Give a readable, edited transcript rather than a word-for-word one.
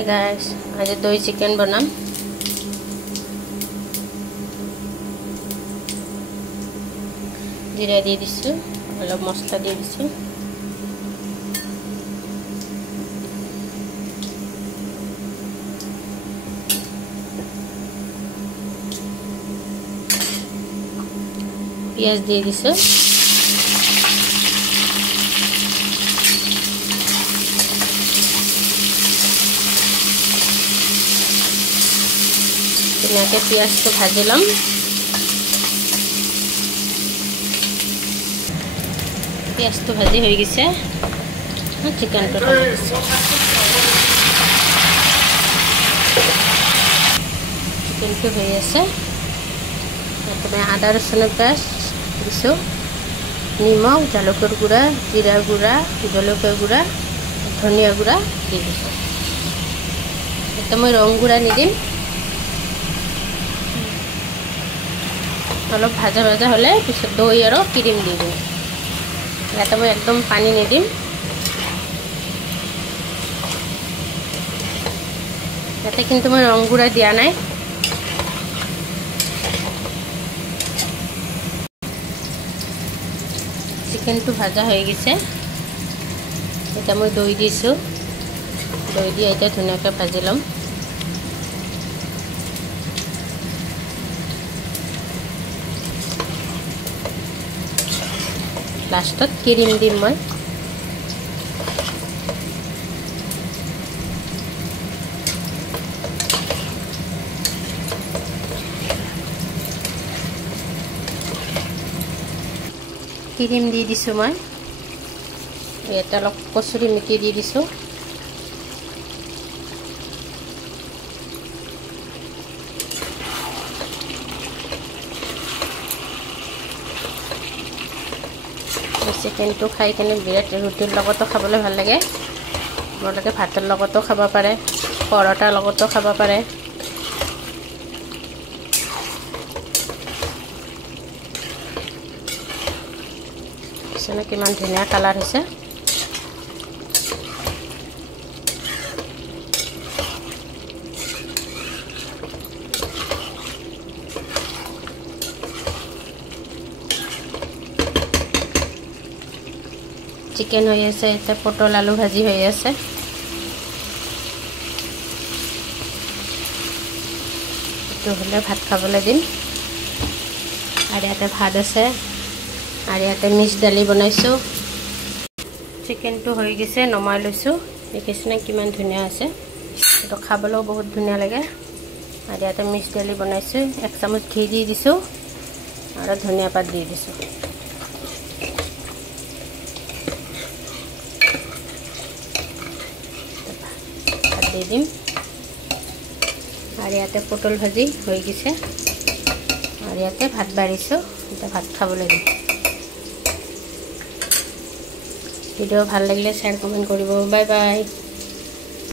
Hi guys, आज दही chicken बनाम। जीरा दी दिसु, अलप मसला दी दिसु। पियाज दी दिसु। धुनियाके पियाज तो भाजी लम। पियाज तो भाजी हो गई। चिकेन तो चिकेन तो मैं आदा रसुन पेस्ट दिसो, निमक, जालुकर गुड़ा, जीरा गुड़ा, जलकिया गुड़ा, धनिया गुड़ा दी दिसो। मैं रंग गुड़ा निदिम। अलप भाजा भाजा हले पिछत दही और क्रीम दी दिम। इतना मैं एकदम पानी निदिम। इतना किन्तु मैं रंग गुड़ा दिया ना। चिकेन तो भाजा हो गई। इतना मैं दही दिसो, दही दी इतना धुनियाके भाजी लम। लास्टत क्रीम दिम मैं। क्रीम दी दिसो मैं। এটা অলপ কচুৰি মেথি দি দিছো। चिकेन तो खाई केने बिराट रुटिर लगतो खाबले ভাল লাগে। আপোনালোকে ভাতৰ লগতো খাব পাৰে, পৰঠাৰ লগতো খাব পাৰে। সেনে কিমান ধুনীয়া কালাৰ হৈছে। चिकेन हो আছে, এটা পটল আলু ভাজি হৈ আছে। তো হলে ভাত খাবলৈ দিম। আর ইয়াতে ভাত আছে, আর ইয়াতে মিক্স দালি বনাইছো। চিকেন তো হৈ গৈছে, নমাই লৈছো। দেখিছেনে কিমান ধুনীয়া আছে। তো খাবলৈও বহুত ধুনীয়া লাগে। আর ইয়াতে মিক্স দালি বনাইছো। 1 চামুচ ঘি দি দিছো আর ধনিয়া পাত দি দিছো। दे दिम। और इते पटल भाजी हो गई। और इते भात बाढ़िसो, भात खाबले दिम। भिडिओ ভাল লাগিলে शेयर कमेंट करिब। Bye bye.